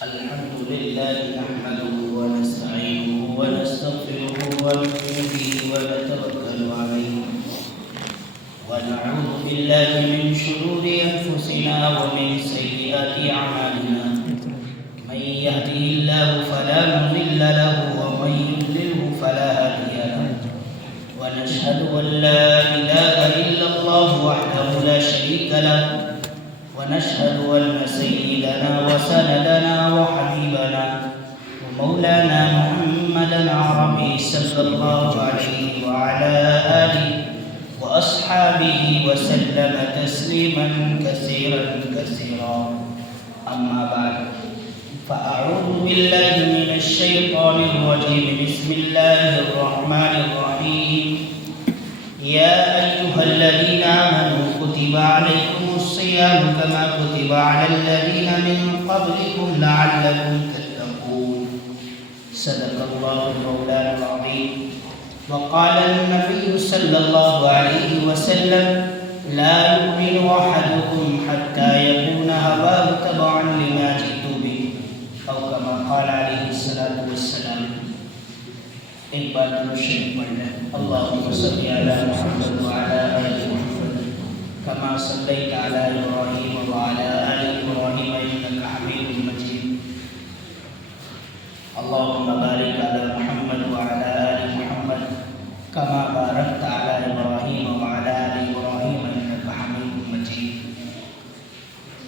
الحمد لله نحمده ونستعينه ونستغفره ونؤمن به ونتوكل عليه ونعوذ بالله من شرور أنفسنا ومن سيئات أعمالنا من يهده الله فلا مضل له ومن يضلله فلا هادي له ونشهد أن لا إله إلا الله وحده لا شريك له ونشهد أن سيدنا وسندنا وحبيبنا ومولانا محمدا عربي صلى الله عليه وعلى آله وأصحابه وسلم تسليما كثيرا كثيرا. أما بعد فأعوذ بالله من الشيطان الرجيم. بسم الله الرحمن الرحيم. يا أيها الذين آمنوا كتب عليكم الصيام كما كتب على الذين من قبلكم لعلكم تتقون. صدق الله مولانا العظيم. وقال النبي صلى الله عليه وسلم لا يؤمن أحدكم حتى يكون هواه تبعا لما جئت به أو كما قال عليه الصلاة والسلام. ایک بار درود شریف پڑھ لیں. اللهم صل علی محمد وعلی آل محمد كما صليت على إبراهيم وعلى آل إبراهيم إنك حميد مجيد. اللهم بارك على محمد وعلى آل محمد كما باركت على إبراهيم وعلى آل إبراهيم إنك حميد مجيد.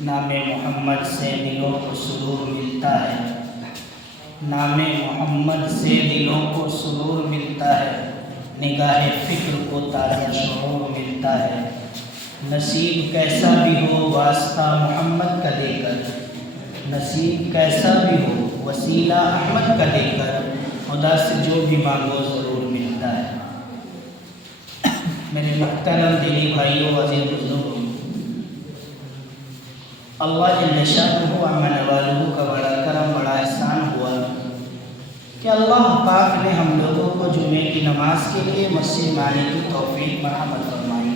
نام محمد سے دلوں کو سرور ملتا ہے. نام محمد سے دلوں کو سرور ملتا ہے. نگاہ فکر کو تازہ شعور ملتا ہے. نصیب کیسا بھی ہو واسطہ محمد کا دے کر، نصیب کیسا بھی ہو وسیلہ احمد کا دے کر، خدا سے جو بھی مانگو ضرور ملتا ہے. میرے محترم دینی بھائیوں، عزیز بزرگوں، اللہ جل شانہ عما نوالہ کا بڑا کرم، بڑا احسان ہوا کہ اللہ پاک نے ہم لوگوں کو جمعے کی نماز کے لیے مسجد میں آنے کی توفیق مرحمت فرمائی.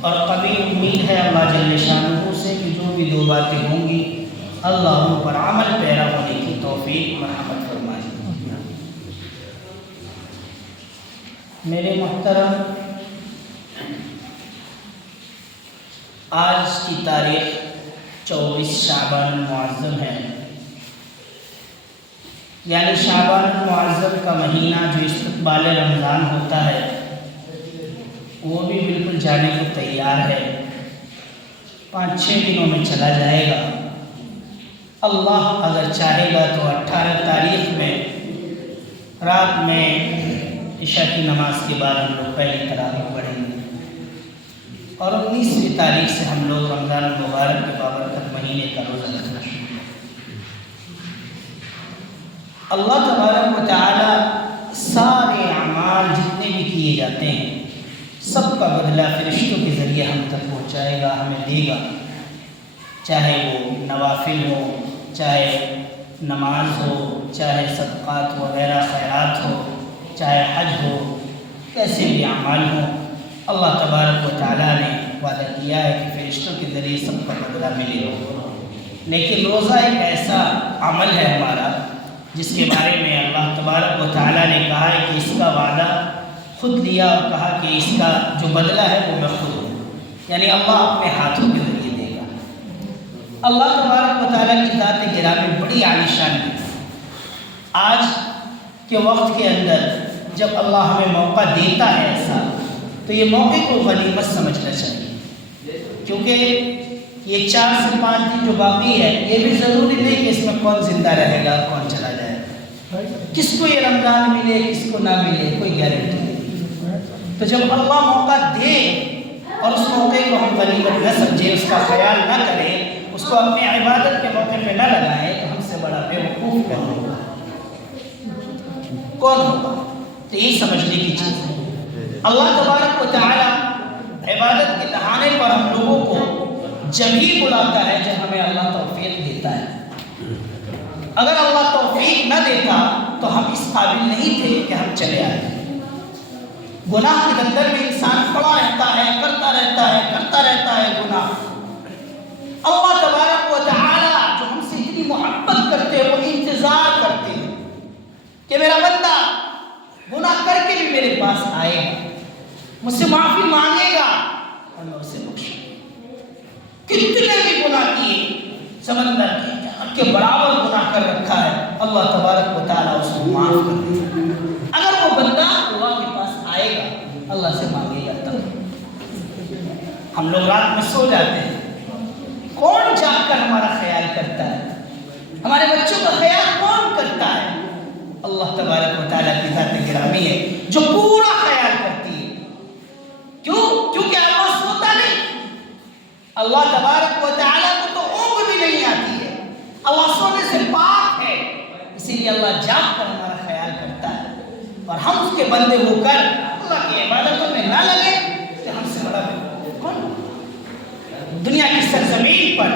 اور قبی امید ہے اللہ جل شانہ سے کہ جو بھی دو باتیں ہوں گی اللہ ان پر عمل پیرا ہونے کی توفیق مرحمت فرمائے. میرے محترم، آج کی تاریخ 24 شعبان المعظم ہے، یعنی شعبان المعظم کا مہینہ جو استقبال رمضان ہوتا ہے وہ بھی بالکل جانے کو تیار ہے. 5-6 دنوں میں چلا جائے گا. اللہ اگر چاہے گا تو 18 تاریخ میں رات میں عشاء کی نماز کے بعد ہم لوگ پہلی تراویح پڑھیں گے اور 19ویں تاریخ سے ہم لوگ رمضان المبارک کے بابرکت مہینے کا روزہ رکھنا شروع کریں. اللہ تبارک و تعالی سارے اعمال جتنے بھی کیے جاتے ہیں سب کا بدلہ فرشتوں کے ذریعے ہم تک پہنچائے گا، ہمیں دے گا. چاہے وہ نوافل ہو، چاہے نماز ہو، چاہے صدقات وغیرہ خیرات ہو، چاہے حج ہو، کیسے بھی اعمال ہوں، اللہ تبارک و تعالیٰ نے وعدہ کیا ہے کہ فرشتوں کے ذریعے سب کا بدلہ ملے گا. لیکن روزہ ایک ایسا عمل ہے ہمارا جس کے بارے میں اللہ تبارک و تعالیٰ نے کہا ہے کہ اس کا وعدہ خود لیا اور کہا کہ اس کا جو بدلہ ہے وہ میں خود ہوں، یعنی اللہ اپنے ہاتھوں کے ذریعے دے گا. اللہ تبارک و تعالیٰ کی ذات گرامی بڑی عالی شان ہے. آج کے وقت کے اندر جب اللہ ہمیں موقع دیتا ہے ایسا تو یہ موقع کو غنیمت سمجھنا چاہیے، کیونکہ یہ 4 سے 5 دن جو باقی ہے یہ بھی ضروری نہیں کہ اس میں کون زندہ رہے گا کون چلا جائے گا. کس کو یہ رمضان ملے کس کو نہ ملے کوئی گارنٹی نہیں. تو جب اللہ موقع دے اور اس موقع کو ہم غنیمت نہ سمجھیں، اس کا خیال نہ کریں، اس کو اپنی عبادت کے موقع پہ نہ لگائیں تو ہم سے بڑا بے وقوف کون ہوگا؟ کون ہوگا؟ تو یہ سمجھنے کی چیز ہے. اللہ تبارک و تعالی عبادت کے دہانے پر ہم لوگوں کو جب ہی بلاتا ہے جب ہمیں اللہ توفیق دیتا ہے. اگر اللہ توفیق نہ دیتا تو ہم اس قابل نہیں تھے کہ ہم چلے آئے. گناہ کے دندر میں انسان پڑا رہتا ہے، کرتا رہتا ہے گناہ. اللہ تبارک و تعالی جو ہم سے اتنی سمندر کے برابر گناہ کر رکھا ہے، اللہ تبارک و تعالیٰ اس کو معاف کر دے گا۔ اگر وہ بندہ اللہ کے پاس آئے گا، اللہ سے مانگے گا تب۔ ہم لوگ رات میں سو جاتے ہیں، کون جاگ کر ہمارا خیال کرتا ہے؟ ہمارے بچوں کا خیال کون کرتا ہے؟ اللہ تبارک و تعالیٰ کی ذات گرامی ہے جو پورا خیال کرتی ہے۔ کیونکہ اللہ سوتا نہیں، اللہ تبارک و تعالیٰ کو تو اونگ بھی نہیں آتی ہے، اللہ سونے سے پاک ہے، اسی لیے اللہ جاگ کر ہمارا خیال کرتا ہے۔ اور ہم اس کے بندے ہو کر اللہ کی عبادتوں میں نہ لگے کہ ہم سے بڑا کون؟ دنیا کی سرزمین پر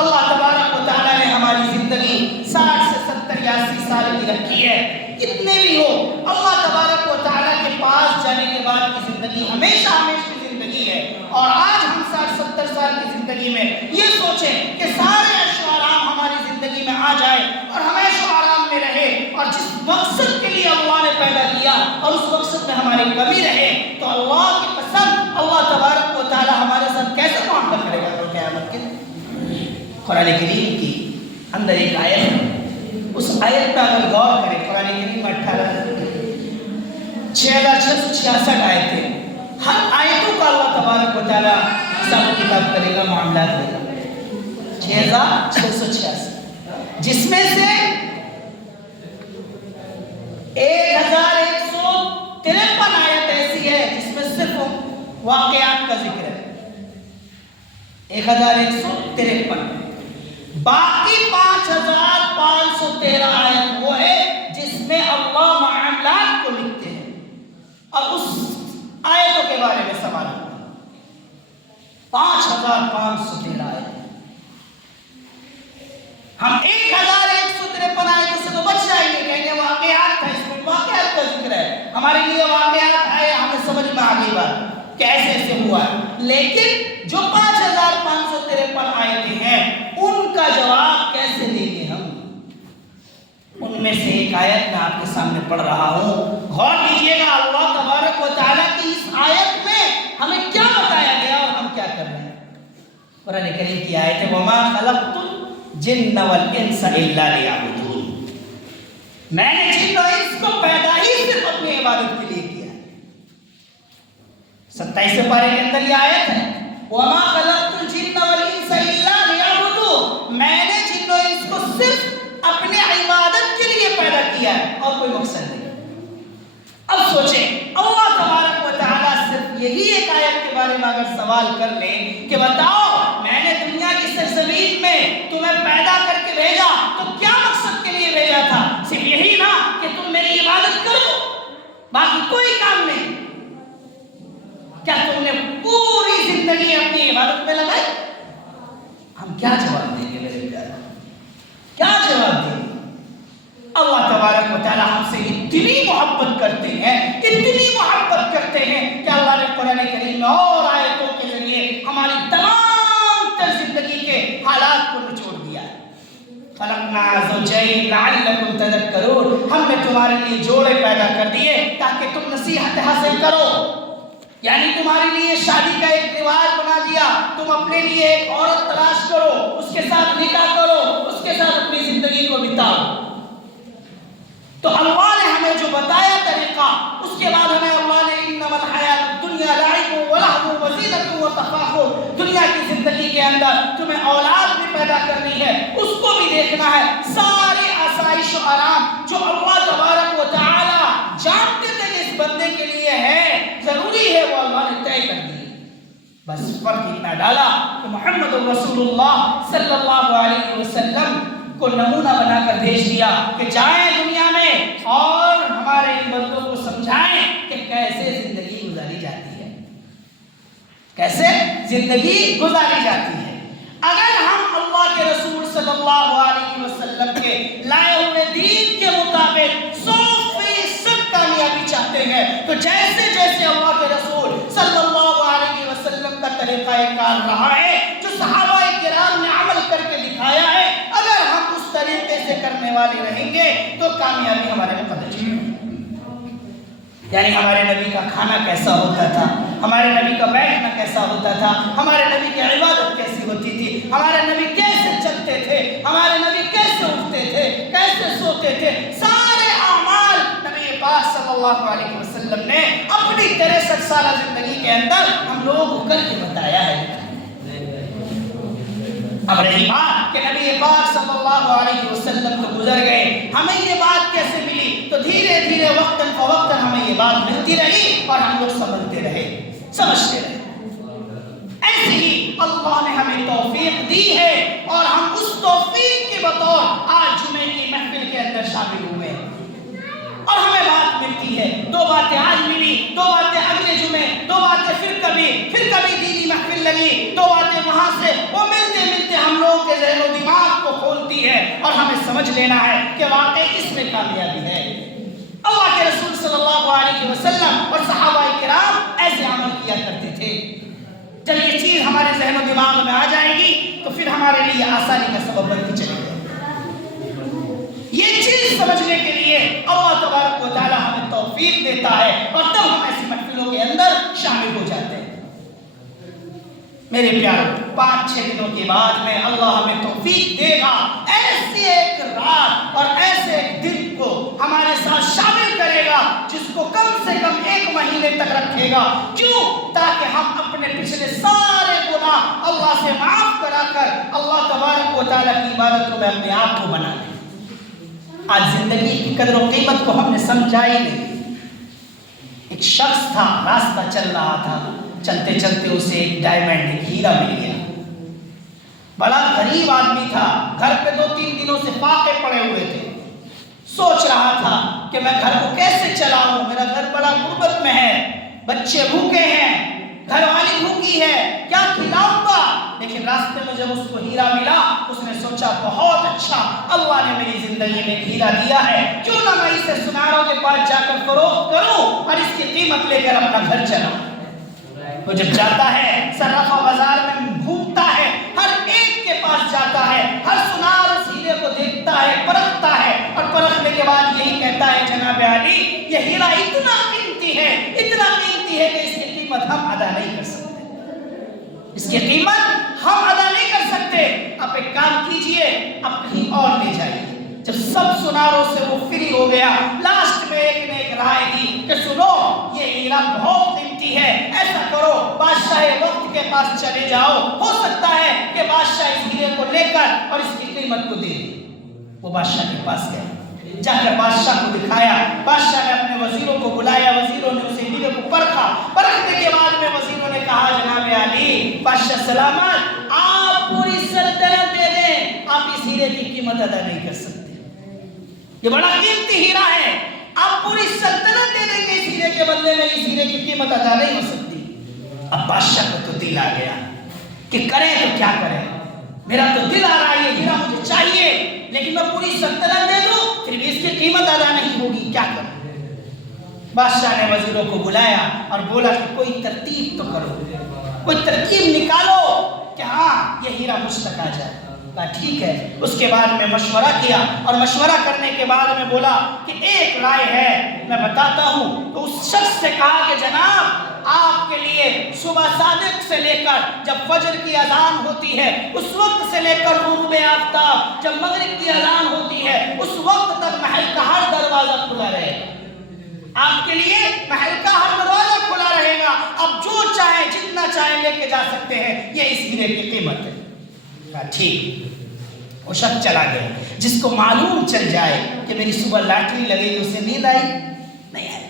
اللہ تبارک و تعالیٰ نے ہماری زندگی 60 سے 70 یا 80 سال کی رکھی ہے، کتنے بھی ہو، اللہ تبارک و تعالیٰ کے پاس جانے کے بعد کی زندگی ہمیشہ ہمیشہ کی زندگی ہے۔ اور آج ہم 60-70 سال کی زندگی میں یہ سوچیں کہ سارے عیش و آرام ہماری زندگی میں آ جائے اور ہم عیش و آرام میں رہے، اور جس مقصد کے لیے اللہ نے پیدا کیا اور اس مقصد میں ہماری کمی رہے، تو اللہ کی قسم اللہ تبارک و تعالیٰ ہمارے ساتھ کیسے معاملہ کرے گا قیامت کے؟ قرآن کریم کی اندر ایک آیت ہے، اس آیت پر اگر غور کریں، قرآن کریم میں 6666 آیتیں، ہر آیتوں کا اللہ تبارک و تعالیٰ حساب و کتاب کرے گا، معاملات دے گا۔ 6666 جس میں سے 1153 آیت ایسی ہے جس میں صرف واقعات کا ذکر ہے، 1153۔ باقی 5513 آیت وہ ہے جس میں اللہ معاملات کو لکھتے ہیں اور اس آیتوں کے بارے میں سوال ہوتا ہے۔ 5513 آیت، ہم 1153 آیتوں سے تو بچ جائیں گے، کہیں گے واقعات ہے، اس میں واقعات کا ذکر ہے، ہمارے لیے واقعات ہے، ہمیں سمجھ میں آ گئی بات کیسے ایسے ہوا۔ لیکن جو 5553 آیتیں ہیں ان کا جواب کیسے لیں گے ہم؟ ان میں سے ایک آیت میں آپ کے سامنے پڑھ رہا ہوں، غور کیجئے گا اللہ تبارک و تعالیٰ کی اس آیت میں ہمیں کیا بتایا گیا اور ہم کیا کر رہے ہیں۔ قرآن کریم کی آیت ہے وَمَا خَلَقْتُ الْجِنَّ وَالْإِنسَ إِلَّا لِيَعْبُدُونِ، میں نے جن و انس کو پیدا ہی صرف اپنی عبادت کے لیے کیا ہے۔ 27 پارے کے اندر یہ آیت ہے وَمَا خَلَقْتُ الْجِنَّ وَالْإِنسَ إِلَّا لِيَعْبُدُونِ، میں نے جن و انس کو صرف اپنے عبادت کے لیے پیدا کیا ہے اور کوئی مقصد نہیں۔ اب سوچیں اللہ تبارک و تعالیٰ صرف یہی ایک آیت کے بارے میں اگر سوال کر لیں کہ بتاؤ میں نے دنیا کی سرزمین میں تمہیں پیدا کر کے بھیجا تو کیا مقصد کے لیے بھیجا تھا؟ صرف یہی نا کہ تم میری عبادت کرو، باقی کوئی کام نہیں۔ کیا تم نے پوری زندگی اپنی عبادت میں لگائی؟ ہم کیا جواب دیں گے میرے پیارے؟ کیا جواب دیں گے؟ اللہ تبارک و تعالیٰ ہم سے اتنی محبت کرتے ہیں، اتنی محبت کرتے ہیں کہ اللہ نے قرآن کریم میں اور آیتوں کے ذریعے ہماری تمام تر زندگی کے حالات کو نچوڑ دیا ہے۔ خَلَقْنَا زَوْجَيْنِ لَعَلَّكُمْ تَذَكَّرُونَ، ہم نے تمہارے لیے جوڑے پیدا کر دیے تاکہ تم نصیحت حاصل کرو، یعنی تمہارے لیے شادی کا ایک رواج بنا دیا، تم اپنے لیے ایک عورت تلاش کرو، اس کے ساتھ نکاح کرو، اس کے ساتھ اپنی زندگی کو بتاؤ۔ تو اللہ نے ہمیں جو بتایا طریقہ، اس کے بعد ہمیں اللہ نے انما الحیات الدنیا لعب ولہو وزینۃ وتفاخر، دنیا کی زندگی کے اندر تمہیں اولاد بھی پیدا کرنی ہے، اس کو بھی دیکھنا ہے، سارے آسائش و آرام جو اللہ تبارک و تعالی جانتے تھے کہ اس بندے کے لیے ہے، ضروری ہے، وہ اللہ نے طے کر دی۔ بس فرق اتنا ڈالا کہ محمد رسول اللہ صلی اللہ علیہ وسلم کو نمونہ بنا کر بھیج دیا کہ جائیں دنیا میں اور ہمارے ان بندوں کو سمجھائیں کہ کیسے زندگی گزاری جاتی ہے، کیسے زندگی گزاری جاتی ہے۔ اگر ہم اللہ کے رسول صلی اللہ علیہ وسلم کے لائے ہوئے دین کے مطابق 100% کامیابی چاہتے ہیں تو جیسے جیسے اللہ کے رسول صلی اللہ علیہ وسلم کا طریقہ کار رہا ہے، جو صحابہ کرام نے عمل کر کے دکھایا ہے، اگر ہم اس طریقے سے کرنے والے رہیں گے تو کامیابی ہمارے مقدر ہے۔ یعنی ہمارے نبی کا کھانا کیسا ہوتا تھا، ہمارے نبی کا بیٹھنا کیسا ہوتا تھا، ہمارے نبی کی عبادت کیسی ہوتی تھی، ہمارے نبی کیسے چلتے تھے، ہمارے نبی کیسے اٹھتے تھے، کیسے سوتے تھے، سارے اعمال نبی پاک صلی اللہ علیہ وسلم نے اپنی 63 سالہ زندگی کے اندر ہم لوگوں کو کر کے بتایا ہے۔ اب رہی بات کہ نبی پاک صلی اللہ علیہ وسلم تو گزر گئے، ہمیں یہ بات کیسے ملی؟ تو دھیرے دھیرے وقتاً فوقتاً ہمیں یہ بات ملتی رہی اور ہم لوگ سمجھتے رہے، سمجھتے رہے۔ ایسے ہی اللہ نے ہمیں توفیق دی ہے اور ہم اس توفیق کے بطور آج جمعے کی محفل کے اندر شامل ہوئے ہیں، اور ہمیں بات ملتی ہے، 2 باتیں آج ملی، 2 باتیں اگلے جمعے، 2 باتیں پھر کبھی دینی محفل لگی، 2 باتیں وہاں سے، وہ ملتے ملتے ہم لوگوں کے ذہن و دماغ کو کھولتی ہے اور ہمیں سمجھ لینا ہے کہ واقعی اس میں کامیابی ہے۔ اللہ کے رسول صلی اللہ علیہ وسلم اور صحابہ کرام ایسے عمل کیا کرتے تھے۔ جب یہ چیز ہمارے ذہن و دماغ میں آ جائے گی تو پھر ہمارے لیے آسانی کا سبب بنتی چلے گی۔ یہ چیز سمجھنے کے لیے اللہ تبارک و تعالی ہمیں توفیق دیتا ہے اور تب ہم ایسی محفلوں کے اندر شامل ہو جاتے ہیں۔ میرے پیارو، 5-6 دنوں کے بعد میں اللہ ہمیں توفیق دے گا، ایسی ایک رات اور ایسے ایک دن کو ہمارے ساتھ شامل کرے گا جس کو کم سے کم 1 مہینے تک رکھے گا۔ کیوں؟ تاکہ ہم اپنے پچھلے سارے گناہ اللہ سے معاف کرا کر اللہ تبارک و تعالیٰ کی عبادتوں میں اپنے آپ کو بنا لیں۔ آج زندگی کی قدر و قیمت کو ہم نے سمجھا ہی نہیں۔ ایک شخص تھا، راستہ چل رہا تھا، چلتے چلتے اسے ایک ڈائمنڈ، ایک ہیرا مل گیا۔ بڑا غریب آدمی تھا، گھر پہ 2-3 دنوں سے فاقے پڑے ہوئے تھے۔ سوچ رہا تھا کہ میں گھر کو کیسے چلاؤں، میرا گھر بڑا غربت میں ہے، بچے بھوکے ہیں، گھر والی بھوکی ہے، کیا کھلاؤں گا؟ لیکن راستے میں جب اس کو ہیرا ملا، اس نے سوچا بہت اچھا، اللہ نے میری زندگی میں ہیرا دیا ہے، کیوں نہ میں اسے سناروں کے پاس جا کر فروخت کروں اور اس کی قیمت لے کر اپنا گھر چلاؤں۔ وہ جب جاتا ہے، صرافہ بازار میں گھومتا ہے، ہر ایک کے پاس جاتا ہے، ہر سنار اس ہیرے کو دیکھتا ہے، پرکھتا ہے، اور پرکھنے کے بعد یہی کہتا ہے جناب علی، یہ ہیرا اتنا قیمتی ہے کہ اس کی قیمت ہم ادا نہیں کر سکتے، اس کی قیمت ہم ادا نہیں کر سکتے۔ آپ ایک کام کیجئے، آپ کہیں اور لے جائیے۔ جب سب سناروں سے وہ فری ہو گیا، لاسٹ میں ایک نے ایک رائے دی کہ سنو، یہ ہیرا بہت قیمتی ہے، ایسا کرو بادشاہ وقت کے پاس چلے جاؤ، ہو سکتا ہے کہ بادشاہ اس ہیرے کو لے کر اور اس کی قیمت کو دے دے۔ وہ بادشاہ کے پاس گئے، جا کر بادشاہ کو دکھایا، بادشاہ نے اپنے وزیروں کو بلایا، وزیروں نے اسے ہیرے کو پرکھنے کے بعد میں وزیروں نے کہا جناب علی، بادشاہ سلامت، آپ پوری سلطنت دے دیں، آپ اس ہیرے کی قیمت ادا نہیں کر سکتے، یہ بڑا قیمتی ہیرا ہے، آپ پوری سلطنت دے دیں گے اس ہیرے کے بدلے میں، اس ہیرے کی قیمت ادا نہیں ہو سکتی۔ اب بادشاہ کو تو دل آ گیا کہ کریں تو کیا کریں، میرا تو دل آ رہا ہے یہ ہیرا مجھے چاہیے، لیکن میں پوری سلطنت دے دوں پھر بھی اس کی قیمت ادا نہیں ہوگی، کیا کروں؟ بادشاہ نے وزیروں کو بلایا اور بولا کہ کوئی ترتیب تو کرو، کوئی ترتیب نکالو کہ ہاں یہ ہیرا مجھ تک آ جائے۔ ٹھیک ہے۔ اس کے بعد میں مشورہ کیا اور مشورہ کرنے کے بعد میں بولا کہ ایک رائے ہے میں بتاتا ہوں۔ تو اس شخص سے کہا کہ جناب آپ کے لیے صبح صادق سے لے کر جب فجر کی اذان ہوتی ہے اس وقت سے لے کر غروب آفتاب جب مغرب کی اذان ہوتی ہے اس وقت تک محل کا ہر دروازہ کھلا رہے گا، آپ کے لیے محل کا ہر دروازہ کھلا رہے گا، آپ جو چاہیں جتنا چاہیں لے کے جا سکتے ہیں، یہ اس ہیرے کی قیمت ہے۔ ٹھیک، وہ شخص چلا گیا۔ جس کو معلوم چل جائے کہ میری صبح لاٹری لگے گی اسے نیند آئی نہیں آئی،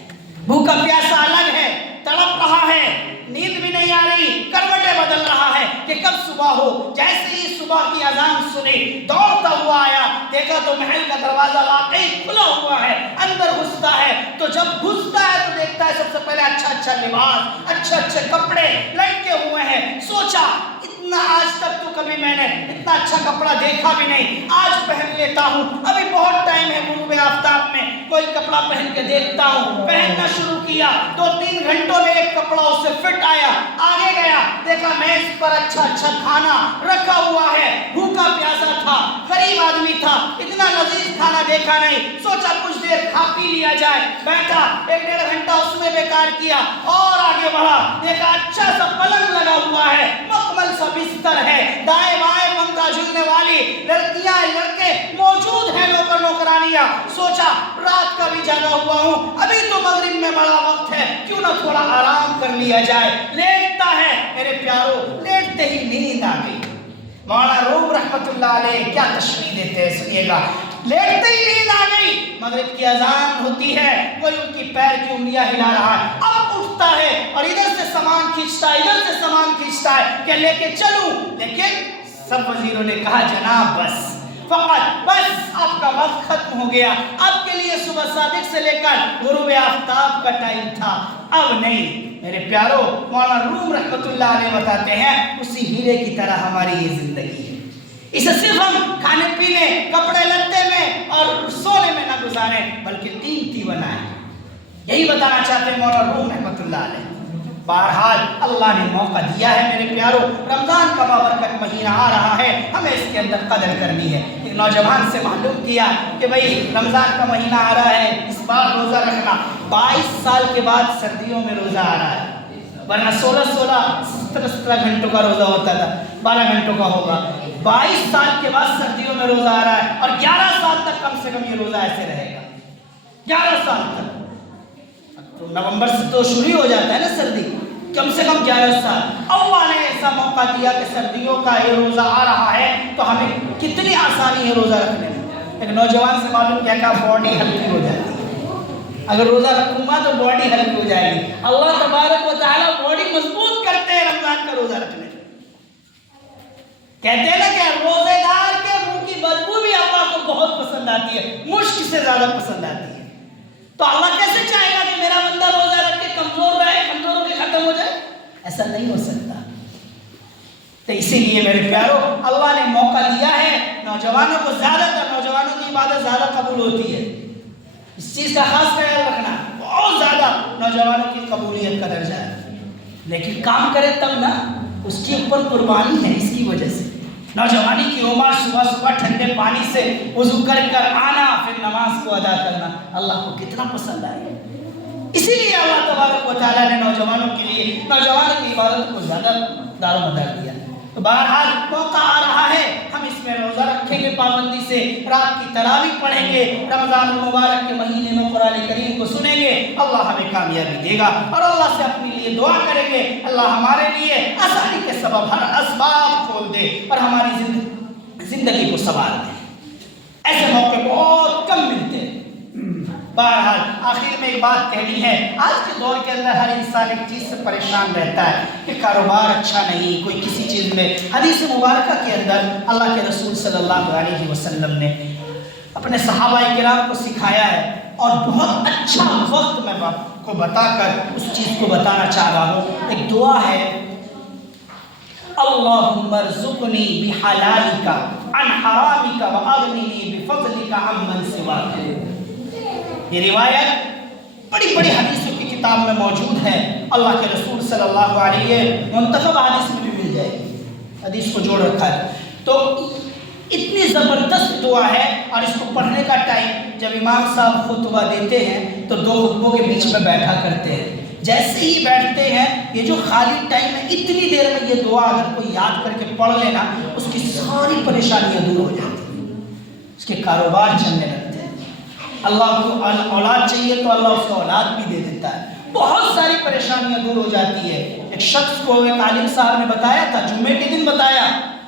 بھوکا پیاسا الگ ہے، تڑپ رہا ہے، نیند بھی نہیں آ رہی، کروٹیں بدل رہا ہے کہ کب صبح ہو۔ جیسے ہی صبح کی اذان سنی دوڑتا ہوا آیا، دیکھا تو محل کا دروازہ واقعی کھلا ہوا ہے، اندر گھستا ہے تو جب گھستا ہے تو دیکھتا ہے سب سے پہلے اچھا لباس، اچھے کپڑے لٹکے ہوئے ہیں۔ سوچا آج تک تو کبھی میں نے اتنا اچھا کپڑا دیکھا بھی نہیں، آج پہن لیتا ہوں، ابھی بہت ٹائم ہے غروب آفتاب میں، کوئی کوئی کپڑا پہن کے دیکھتا ہوں، پہننا شروع کیا، 2-3 گھنٹوں میں ایک کپڑا اسے فٹ آیا، آگے گیا، دیکھا میز پر اچھا اچھا کھانا رکھا ہوا ہے، بھوکا پیاسا تھا، غریب آدمی تھا، اتنا لذیذ کھانا دیکھا نہیں، سوچا کچھ دیر کھا پی لیا جائے، بیٹھا 1-1.5 گھنٹہ اس میں بیکار کیا، اور آگے بڑھا، دیکھا اچھا سا پلنگ لگا ہوا ہے، مکمل سا بستر ہے، دائیں بائیں پنکھا جھولنے والی لڑکیاں لڑکے موجود ہیں، نوکر نوکرانیاں، سوچا رات کا بھی جاگا ہوا ہوں، ابھی تو مغرب میں بڑا وقت ہے، کیوں نہ تھوڑا آرام کر لیا جائے، لیٹتا ہے، میرے پیارو لیٹتے ہی نیند آ گئی۔ مولانا روم رحمت اللہ علیہ کیا تشریح دیتے ہیں سنیے گا، لیٹتے ہی نیند آ گئی، مغرب کی اذان ہوتی ہے، کوئی ان کی پیر کی انگلیاں ہلا رہا ہے، اب اٹھتا ہے اور ادھر سے سامان کھینچتا ہے، ادھر سے سامان کھینچتا ہے کہ لے کے چلوں، لیکن سب وزیروں نے کہا جناب بس، فقط بس، آپ کا وقت ختم ہو گیا، آپ کے لیے صبح صادق سے لے کر غروب آفتاب کا ٹائم تھا، اب نہیں۔ میرے پیارو مولانا روم رحمت اللہ علیہ بتاتے ہیں اسی ہیرے کی طرح ہماری یہ زندگی ہے، اسے صرف ہم کھانے پینے کپڑے لتے میں اور سونے میں نہ گزاریں بلکہ قیمتی بنائیں، یہی بتانا چاہتے ہیں مولانا روم رحمت اللہ علیہ۔ بہرحال اللہ نے موقع دیا ہے میرے پیارو، رمضان کا بابرکت مہینہ آ رہا ہے، ہمیں اس کے اندر قدر کرنی ہے۔ ایک نوجوان سے معلوم کیا کہ بھئی رمضان کا مہینہ آ رہا ہے، اس بار روزہ رکھنا، 22 سال کے بعد سردیوں میں روزہ آ رہا ہے، ورنہ 16 گھنٹوں کا روزہ ہوتا تھا، 12 گھنٹوں کا ہوگا، 22 سال کے بعد سردیوں میں روزہ آ رہا ہے، اور 11 سال تک کم سے کم یہ روزہ ایسے رہے گا، 11 سال تک، تو نومبر سے تو شروع ہو جاتا ہے نا سردی، کم سے کم 11 سال۔ اللہ نے ایسا موقع دیا کہ سردیوں کا یہ روزہ آ رہا ہے تو ہمیں کتنی آسانی ہے روزہ رکھنے میں۔ ایک نوجوان سے معلوم کیا کہ باڈی ہلکی ہو جاتی ہے، اگر روزہ رکھوں گا تو باڈی ہلکی ہو جائے گی، اللہ تبارک و تعالیٰ باڈی مضبوط کرتے ہیں رمضان کا روزہ رکھنے میں۔ کہتے ہیں نا کہ روزے دار کے منہ کی بدبو بھی اللہ کو بہت پسند آتی ہے، مشک سے زیادہ پسند آتی ہے، تو اللہ کیسے چاہے گا کہ میرا بندہ روزہ رکھ کے کمزور رہے، کمزور ہو کے ختم ہو جائے؟ ایسا نہیں ہو سکتا۔ تو اسی لیے میرے پیارو اللہ نے موقع دیا ہے، نوجوانوں کو زیادہ تر، نوجوانوں کی عبادت زیادہ قبول ہوتی ہے، اس چیز کا خاص خیال رکھنا، بہت زیادہ نوجوانوں کی قبولیت کا درجہ ہے، لیکن کام کرے تب نا، اس کے اوپر قربانی ہے، اس کی وجہ سے نوجوانی کی عمر صبح صبح ٹھنڈے پانی سے وضو کر کر آنا، پھر نماز کو ادا کرنا، اللہ کو کتنا پسند آئے، اسی لیے اللہ تبارک و تعالیٰ نے نوجوانوں کے لیے نوجوانوں کی عبادت کو زیادہ دار و مدار دیا۔ تو بہرحال موقع آ رہا ہے، ہم اس میں روزہ رکھیں گے پابندی سے، رات کی تراویح پڑھیں گے، رمضان المبارک کے مہینے میں قرآن کریم کو سنیں گے، اللہ ہمیں کامیابی دے گا، اور اللہ سے اپنے لیے دعا کریں گے اللہ ہمارے لیے آسانی کے سبب ہر اسباب کھول دے اور ہماری زندگی کو سنوار دے۔ ایسے موقع بہت کم ملتے ہیں۔ بہرحال آخر میں ایک بات کہنی ہے، آج کے دور کے اندر ہر انسان ایک چیز سے پریشان رہتا ہے کہ کاروبار اچھا نہیں، کوئی کسی چیز میں۔ حدیث مبارکہ کے اندر اللہ کے رسول صلی اللہ علیہ وسلم نے اپنے صحابہ کرام کو سکھایا ہے، اور بہت اچھا وقت میں آپ کو بتا کر اس چیز کو بتانا چاہ رہا ہوں۔ ایک دعا ہے، اللہم ارزقنی بحلالک عن حرامک واغننی بفضلک عمن سواک۔ یہ روایت بڑی بڑی حدیثوں کی کتاب میں موجود ہے، اللہ کے رسول صلی اللہ علیہ منتخب حدیث میں بھی مل جائے گی، حدیث کو جوڑ رکھا ہے۔ تو اتنی زبردست دعا ہے، اور اس کو پڑھنے کا ٹائم جب امام صاحب خطبہ دیتے ہیں تو 2 خطبوں کے بیچ میں بیٹھا کرتے ہیں، جیسے ہی بیٹھتے ہیں یہ جو خالی ٹائم ہے اتنی دیر میں یہ دعا اگر کوئی یاد کر کے پڑھ لینا، اس کی ساری پریشانیاں دور ہو جاتی ہیں، اس کے کاروبار چلنے لگتے ہیں، اللہ کو اولاد چاہیے تو اللہ اس کو اولاد بھی دے دیتا ہے، بہت ساری پریشانیاں دور ہو جاتی ہے۔ ایک شخص کو ایک عالم صاحب نے بتایا تھا، جمعے کے دن بتایا،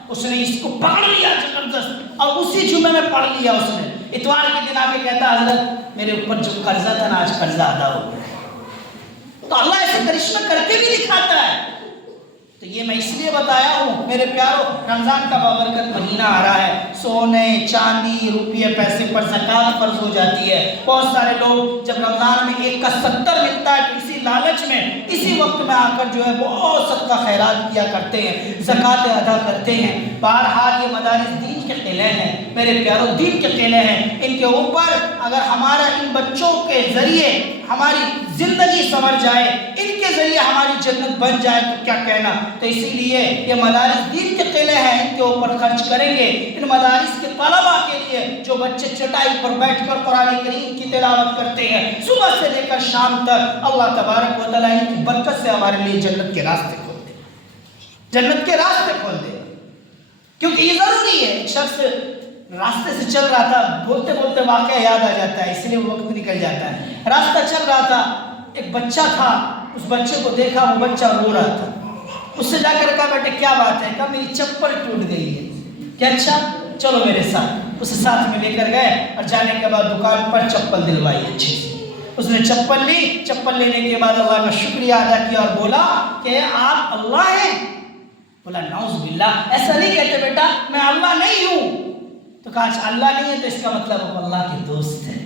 اس نے اس کو پکڑ لیا زبردست، اور اسی جمعے میں پڑھ لیا اس نے، اتوار کے دن آ کے کہتا حضرت میرے اوپر جو قرضہ تھا نا آج قرضہ ادا ہو گیا۔ تو اللہ ایسے کرشمہ کر کے بھی دکھاتا ہے، تو یہ میں اس لیے بتایا ہوں میرے پیاروں، رمضان کا بابرکت مہینہ آ رہا ہے، سونے چاندی روپیے پیسے پر زکوٰۃ فرض ہو جاتی ہے۔ بہت سارے لوگ جب رمضان میں 1 کا 70 ملتا ہے تو اسی لالچ میں اسی وقت میں آ کر جو ہے بہت صدقہ خیرات کیا کرتے ہیں، زکوٰۃ ادا کرتے ہیں۔ بہرحال یہ مدارس دین کے قلعے ہیں میرے پیاروں، دین کے قلعے ہیں۔ ان کے اوپر اگر ہمارا ان بچوں کے ذریعے ہماری زندگی سنور جائے، ان کے ذریعے ہماری جنت بن جائے تو کیا کہنا۔ تو اسی لیے یہ مدارس دین کے قلعے ہیں، ان کے اوپر خرچ کریں گے۔ ان مدارس کے طلباء کے لیے جو بچے چٹائی پر بیٹھ کر قرآن کریم کی تلاوت کرتے ہیں صبح سے لے کر شام تک، اللہ تبارک و تعالیٰ ان کی برکت سے ہمارے لیے جنت کے راستے کھول دے، جنت کے راستے کھول دے، کیونکہ یہ ضروری ہے۔ ایک شخص راستے سے چل رہا تھا، بولتے بولتے واقعہ یاد آ جاتا ہے، اس لیے وقت نکل جاتا ہے۔ راستہ چل رہا تھا، ایک بچہ تھا، اس بچے کو دیکھا، وہ بچہ رو رہا تھا۔ اس سے جا کر کہا بیٹے کیا بات ہے؟ کہا میری چپل ٹوٹ گئی ہے۔ کہ اچھا چلو میرے ساتھ۔ اسے ساتھ میں لے کر گئے اور جانے کے بعد دکان پر چپل دلوائی اچھی سے۔ اس نے چپل لی، چپل لینے کے بعد اللہ کا شکریہ ادا کیا اور بولا کہ آپ اللہ ہیں؟ بولا نعوذ باللہ، ایسا نہیں کہتے بیٹا، میں اللہ نہیں ہوں۔ تو کہا اچھا اللہ نہیں ہے تو اس کا مطلب وہ اللہ کے دوست ہے۔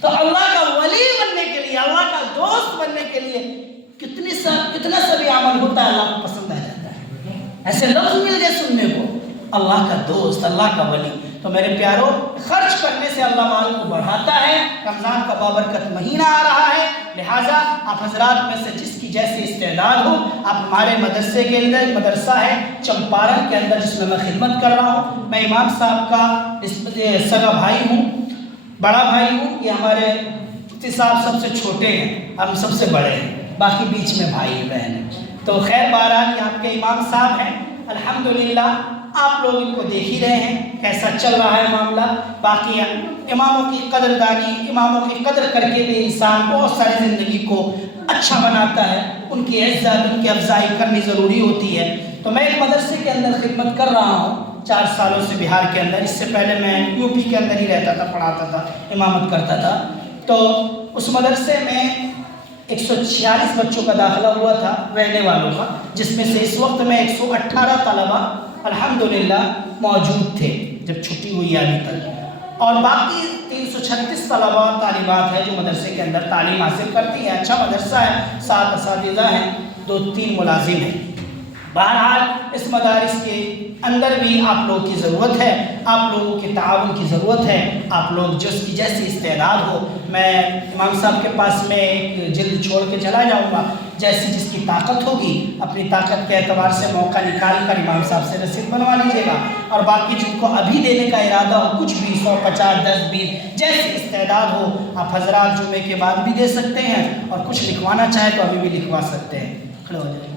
تو اللہ کا ولی بننے کے لیے، اللہ کا دوست بننے کے لیے کتنا سا بھی عمل ہوتا ہے اللہ کو پسند آ جاتا ہے۔ ایسے لفظ مل گئے سننے کو، اللہ کا دوست، اللہ کا ولی۔ تو میرے پیاروں، خرچ کرنے سے اللہ مال کو بڑھاتا ہے۔ رمضان کا بابرکت مہینہ آ رہا ہے، لہٰذا آپ حضرات میں سے جس کی جیسی استعداد ہو، آپ ہمارے مدرسے کے اندر، مدرسہ ہے چمپارن کے اندر جس میں میں خدمت کر رہا ہوں، میں امام صاحب کا سگا بھائی ہوں، بڑا بھائی ہوں۔ یہ ہمارے مفتی صاحب سب سے چھوٹے ہیں، ہم سب سے بڑے ہیں، باقی بیچ میں بھائی بہن ہیں۔ تو خیر بہرحال یہاں کے امام صاحب ہیں، الحمدللہ آپ لوگ ان کو دیکھ ہی رہے ہیں کیسا چل رہا ہے معاملہ۔ باقی اماموں کی قدردانی، اماموں کی قدر کر کے بھی انسان بہت ساری زندگی کو اچھا بناتا ہے، ان کی عزت، ان کی افزائی کرنی ضروری ہوتی ہے۔ تو میں ایک مدرسے کے اندر خدمت کر رہا ہوں 4 سالوں سے بہار کے اندر۔ اس سے پہلے میں یو پی کے اندر ہی رہتا تھا، پڑھاتا تھا، امامت کرتا تھا۔ تو اس مدرسے میں 146 بچوں کا داخلہ ہوا تھا رہنے والوں کا، جس میں سے اس وقت میں 118 طلبہ الحمدللہ موجود تھے جب چھٹی ہوئی ابھی تک، اور باقی 336 طلبہ طالبات ہیں جو مدرسے کے اندر تعلیم حاصل کرتی ہیں۔ اچھا مدرسہ ہے، 7 اساتذہ ہیں، 2-3 ملازم ہیں۔ بہرحال اس مدارس کے اندر بھی آپ لوگوں کی ضرورت ہے، آپ لوگوں کے تعاون کی ضرورت ہے، آپ لوگ جس کی جیسی استعداد ہو۔ میں امام صاحب کے پاس میں ایک جلد چھوڑ کے چلا جاؤں گا، جیسی جس کی طاقت ہوگی اپنی طاقت کے اعتبار سے موقع نکال کر امام صاحب سے رسید بنوا لیجیے گا، اور باقی جن کو ابھی دینے کا ارادہ ہو کچھ بھی 100 50 10 20 جیسی استعداد ہو، آپ حضرات جمعے کے بعد بھی دے سکتے ہیں، اور کچھ لکھوانا چاہے تو ابھی بھی لکھوا سکتے ہیں۔ کھڑے ہو جائیں۔